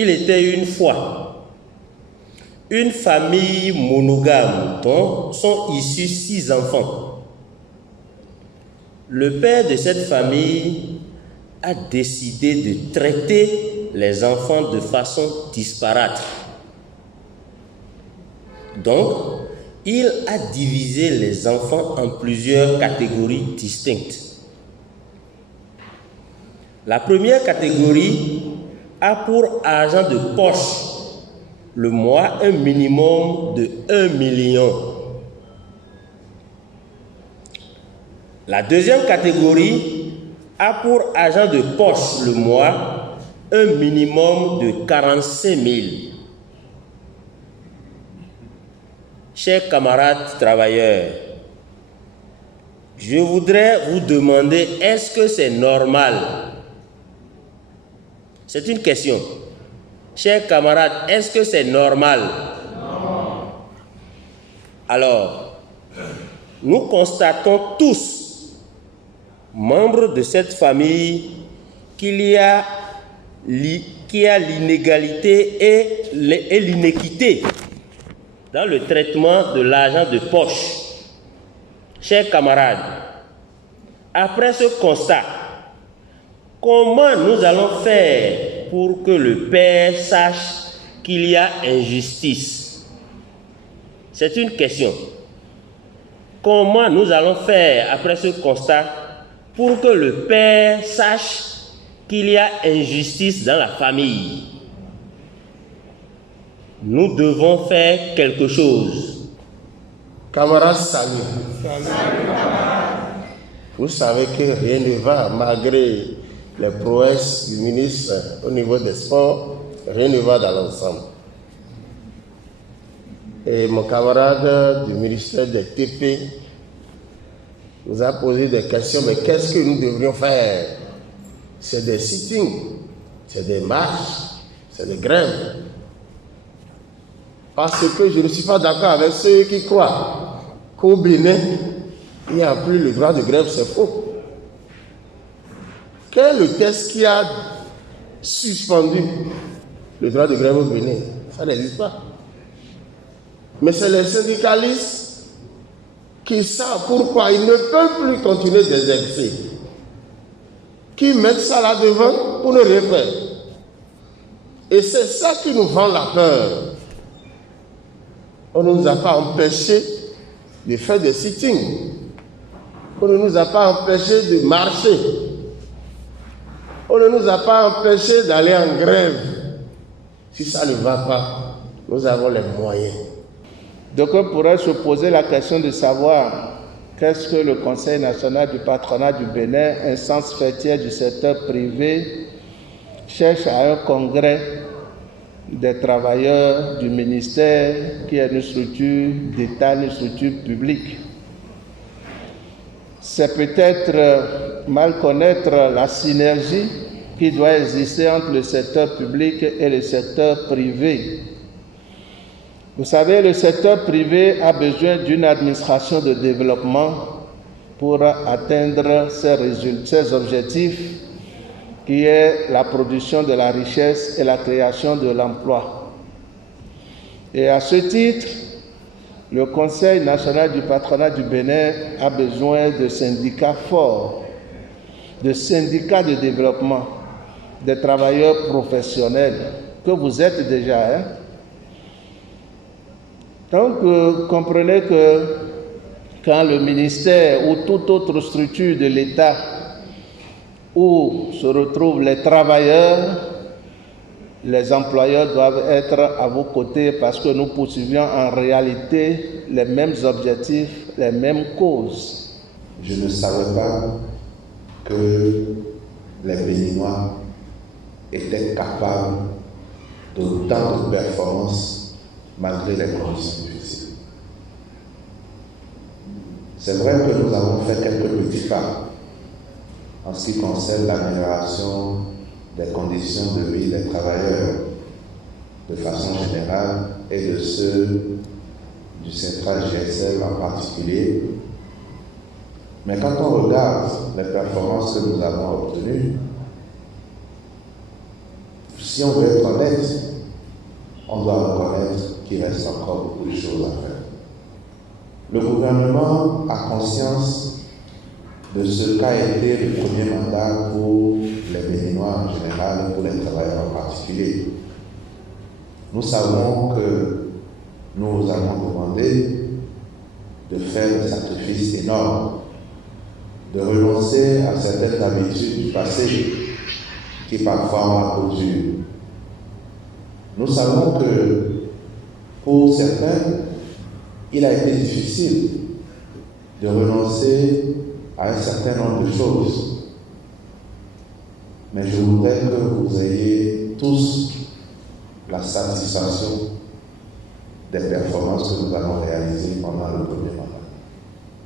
Il était une fois une famille monogame dont sont issus 6 enfants. Le père de cette famille a décidé de traiter les enfants de façon disparate. Donc, il a divisé les enfants en plusieurs catégories distinctes. La première catégorie a pour argent de poche le mois un minimum de 1 million. La deuxième catégorie a pour argent de poche le mois un minimum de 45 000. Chers camarades travailleurs, je voudrais vous demander, est-ce que c'est normal? C'est une question. Chers camarades, est-ce que c'est normal? Non. Alors, nous constatons tous, membres de cette famille, qu'il y a l'inégalité et l'inéquité dans le traitement de l'argent de poche. Chers camarades, après ce constat, comment nous allons faire pour que le Père sache qu'il y a injustice? C'est une question. Comment nous allons faire après ce constat pour que le Père sache qu'il y a injustice dans la famille? Nous devons faire quelque chose. Camarades, salut. Vous savez que rien ne va malgré les prouesses du ministre au niveau des sports, rien ne va dans l'ensemble. Et mon camarade du ministère des TP nous a posé des questions, mais qu'est-ce que nous devrions faire? C'est des sittings, c'est des marches, c'est des grèves. Parce que je ne suis pas d'accord avec ceux qui croient qu'au Bénin, il n'y a plus le droit de grève, c'est faux. Quel est le texte qui a suspendu le droit de grève au Bénin? Ça n'existe pas. Mais c'est les syndicalistes qui savent pourquoi ils ne peuvent plus continuer d'exercer, qui mettent ça là devant pour ne rien faire. Et c'est ça qui nous vend la peur. On ne nous a pas empêchés de faire des sittings. On ne nous a pas empêchés de marcher. On ne nous a pas empêchés d'aller en grève. Si ça ne va pas, nous avons les moyens. Donc on pourrait se poser la question de savoir qu'est-ce que le Conseil national du patronat du Bénin, instance fêtière du secteur privé, cherche à un congrès des travailleurs du ministère qui est une structure d'État, une structure publique. C'est peut-être mal connaître la synergie qui doit exister entre le secteur public et le secteur privé. Vous savez, le secteur privé a besoin d'une administration de développement pour atteindre ses objectifs, qui est la production de la richesse et la création de l'emploi. Et à ce titre, le Conseil national du patronat du Bénin a besoin de syndicats forts, de syndicats de développement, des travailleurs professionnels, que vous êtes déjà. Donc, comprenez que quand le ministère ou toute autre structure de l'État où se retrouvent les travailleurs, les employeurs doivent être à vos côtés parce que nous poursuivons en réalité les mêmes objectifs, les mêmes causes. Je ne savais pas que les Béninois étaient capables d'autant de performances malgré les conditions difficiles. C'est vrai que nous avons fait quelques petits pas en ce qui concerne l'amélioration des conditions de vie des travailleurs de façon générale et de ceux du central GSL en particulier. Mais quand on regarde les performances que nous avons obtenues, si on veut être honnête, on doit reconnaître qu'il reste encore beaucoup de choses à faire. Le gouvernement a conscience de ce qu'a été le premier mandat pour les Béninois en général et pour les travailleurs en particulier. Nous savons que nous avons demandé de faire des sacrifices énormes, de renoncer à certaines habitudes du passé qui parfois ont la couture. Nous savons que pour certains, il a été difficile de renoncer à un certain nombre de choses. Mais je voudrais que vous ayez tous la satisfaction des performances que nous avons réalisées pendant le premier mandat.